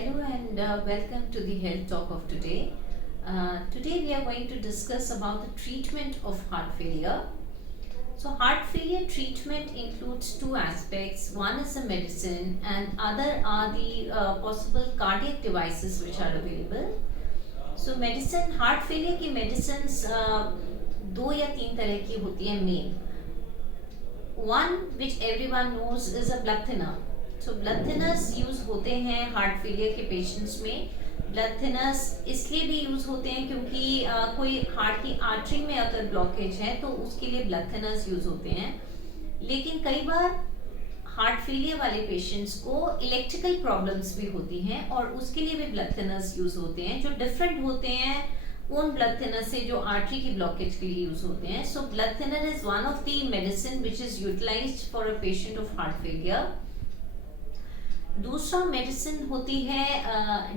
Hello and welcome to the Health Talk of today. Today we are going to discuss about the treatment of heart failure. So heart failure treatment includes two aspects. One is the medicine and other are the possible cardiac devices which are available. So medicine, heart failure की medicines दो या तीन तरह की होती है main. One which everyone knows is a blood thinner. तो blood thinners use होते हैं हार्ट फेलियर के पेशेंट्स में. ब्लड थिनर्स इसलिए भी यूज होते हैं क्योंकि कोई हार्ट की आर्टरी में अगर ब्लॉकेज है तो उसके लिए ब्लड थिनर्स यूज होते हैं. लेकिन कई बार हार्ट फेलियर वाले पेशेंट्स को इलेक्ट्रिकल प्रॉब्लम्स भी होती हैं और उसके लिए भी ब्लड थिनर्स यूज होते हैं जो डिफरेंट होते हैं उन ब्लड थिनर से जो आर्टरी की ब्लॉकेज के लिए यूज होते हैं. So blood thinner is one of the medicine which is utilized for a patient of heart failure. दूसरा मेडिसिन होती है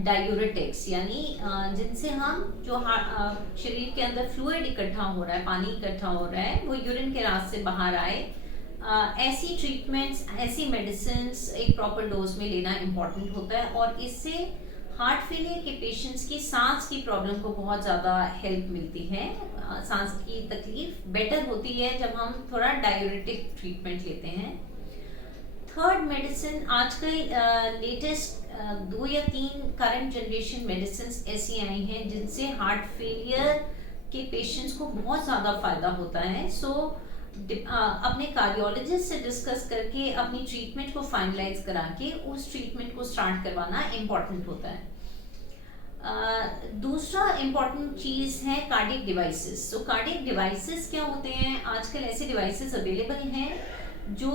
डायूरेटिक्स, यानी जिनसे हम जो शरीर के अंदर फ्लूइड इकट्ठा हो रहा है, पानी इकट्ठा हो रहा है, वो यूरिन के रास्ते से बाहर आए. ऐसी ट्रीटमेंट्स, ऐसी मेडिसिन एक प्रॉपर डोज में लेना इम्पॉर्टेंट होता है और इससे हार्ट फेलियर के पेशेंट्स की सांस की प्रॉब्लम को बहुत ज़्यादा हेल्प मिलती है. सांस की तकलीफ बेटर होती है जब हम थोड़ा डायूरेटिक ट्रीटमेंट लेते हैं. थर्ड मेडिसिन आजकल लेटेस्ट 2 या 3 करंट जनरेशन मेडिसिन ऐसी आई हैं जिनसे हार्ट फेलियर के पेशेंट्स को बहुत ज़्यादा फायदा होता है. सो अपने कार्डियोलॉजिस्ट से डिस्कस करके अपनी ट्रीटमेंट को फाइनलाइज करा के उस ट्रीटमेंट को स्टार्ट करवाना इम्पॉर्टेंट होता है. दूसरा इम्पॉर्टेंट चीज़ है कार्डियक डिवाइसेस. सो कार्डियक डिवाइसेस क्या होते हैं? आजकल ऐसे डिवाइसेस अवेलेबल हैं जो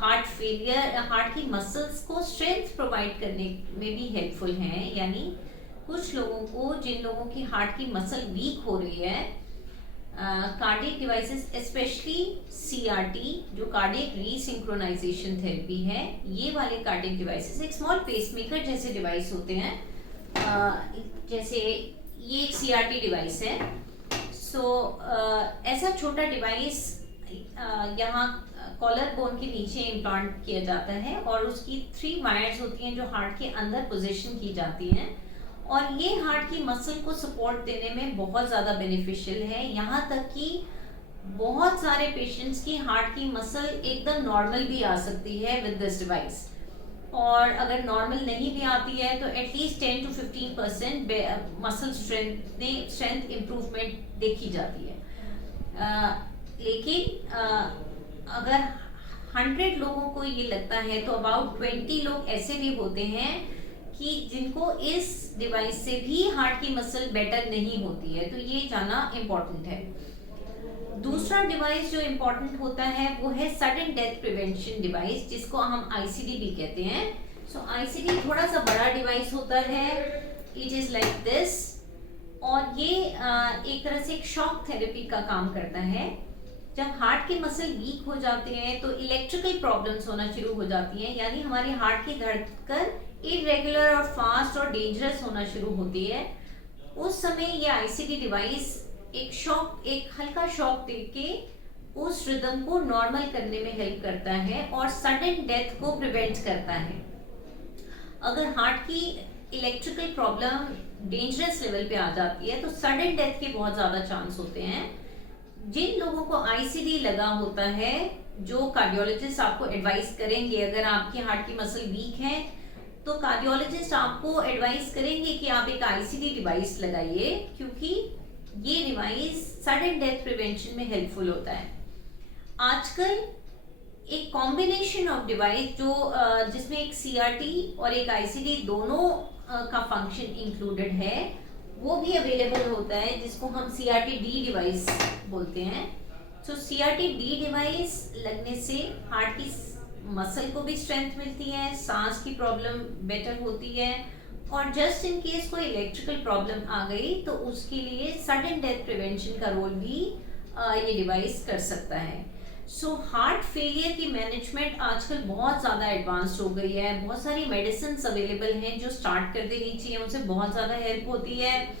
हार्ट फेलियर, हार्ट की मसल्स को स्ट्रेंथ प्रोवाइड करने में भी हेल्पफुल हैं. यानी कुछ लोगों को, जिन लोगों की हार्ट की मसल वीक हो रही है, कार्डियक डिवाइसेस स्पेशली सीआरटी जो कार्डियक रीसिंक्रोनाइजेशन थेरेपी है, ये वाले कार्डियक डिवाइसेस एक स्मॉल पेसमेकर जैसे डिवाइस होते हैं. जैसे ये एक सीआरटी डिवाइस है. सो ऐसा छोटा डिवाइस यहाँ कॉलर बोन के नीचे इम्प्लांट किया जाता है और उसकी 3 वायर्स होती हैं जो हार्ट के अंदर पोजीशन की जाती हैं और ये हार्ट की मसल को सपोर्ट देने में बहुत ज़्यादा बेनिफिशियल है. यहाँ तक कि बहुत सारे पेशेंट्स की हार्ट की मसल एकदम नॉर्मल भी आ सकती है विद दिस डिवाइस. और अगर नॉर्मल नहीं भी आती है तो at least 10 to 15% muscle strength improvement देखी जाती है. लेकिन अगर 100 लोगों को ये लगता है तो अबाउट 20 लोग ऐसे भी होते हैं कि जिनको इस डिवाइस से भी हार्ट की मसल बेटर नहीं होती है. तो ये जाना इम्पॉर्टेंट है. दूसरा डिवाइस जो इम्पॉर्टेंट होता है वो है सडन डेथ प्रिवेंशन डिवाइस, जिसको हम आईसीडी भी कहते हैं. सो आईसीडी थोड़ा सा बड़ा डिवाइस होता है. इट इज लाइक दिस और ये एक तरह से एक शॉक थेरेपी का काम करता है. जब हार्ट के मसल वीक हो जाते हैं तो इलेक्ट्रिकल प्रॉब्लम्स होना शुरू हो जाती हैं, यानी हमारी हार्ट की धड़कन इरेगुलर और फास्ट और डेंजरस होना शुरू होती है. उस समय ये आईसीडी डिवाइस एक हल्का शॉक देके उस रिदम को नॉर्मल करने में हेल्प करता है और सडन डेथ को प्रिवेंट करता है. अगर हार्ट की इलेक्ट्रिकल प्रॉब्लम डेंजरस लेवल पे आ जाती है तो सडन डेथ के बहुत ज़्यादा चांस होते हैं. जिन लोगों को आईसीडी लगा होता है, जो कार्डियोलॉजिस्ट आपको एडवाइस करेंगे, अगर आपकी हार्ट की मसल वीक है तो कार्डियोलॉजिस्ट आपको एडवाइस करेंगे कि आप एक आईसीडी डिवाइस लगाइए, क्योंकि ये डिवाइस सडन डेथ प्रिवेंशन में हेल्पफुल होता है. आजकल एक कॉम्बिनेशन ऑफ डिवाइस जो जिसमें एक सीआरटी और एक आईसीडी दोनों का फंक्शन इंक्लूडेड है, वो भी अवेलेबल होता है, जिसको हम सीआरटी डी डिवाइस बोलते हैं. सो सीआरटी डी डिवाइस लगने से हार्ट की मसल को भी स्ट्रेंथ मिलती है, सांस की प्रॉब्लम बेटर होती है और जस्ट इन केस कोई इलेक्ट्रिकल प्रॉब्लम आ गई तो उसके लिए सडन डेथ प्रिवेंशन का रोल भी ये डिवाइस कर सकता है. सो हार्ट फेलियर की मैनेजमेंट आजकल बहुत ज़्यादा एडवांस्ड हो गई है. बहुत सारी मेडिसिन अवेलेबल हैं जो स्टार्ट कर देनी चाहिए, उनसे बहुत ज़्यादा हेल्प होती है.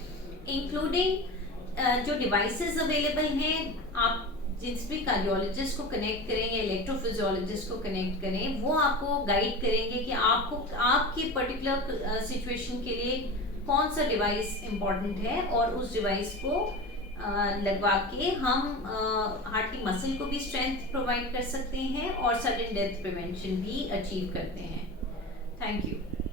इंक्लूडिंग जो डिवाइसेस अवेलेबल हैं, आप जिस भी कार्डियोलॉजिस्ट को कनेक्ट करें या इलेक्ट्रोफिजियोलॉजिस्ट को कनेक्ट करें, वो आपको गाइड करेंगे कि आपको आपकी पर्टिकुलर सिचुएशन के लिए कौन सा डिवाइस इम्पोर्टेंट है, और उस डिवाइस को लगवा के हम हार्ट की मसल को भी स्ट्रेंथ प्रोवाइड कर सकते हैं और सडन डेथ प्रिवेंशन भी अचीव करते हैं। Thank you.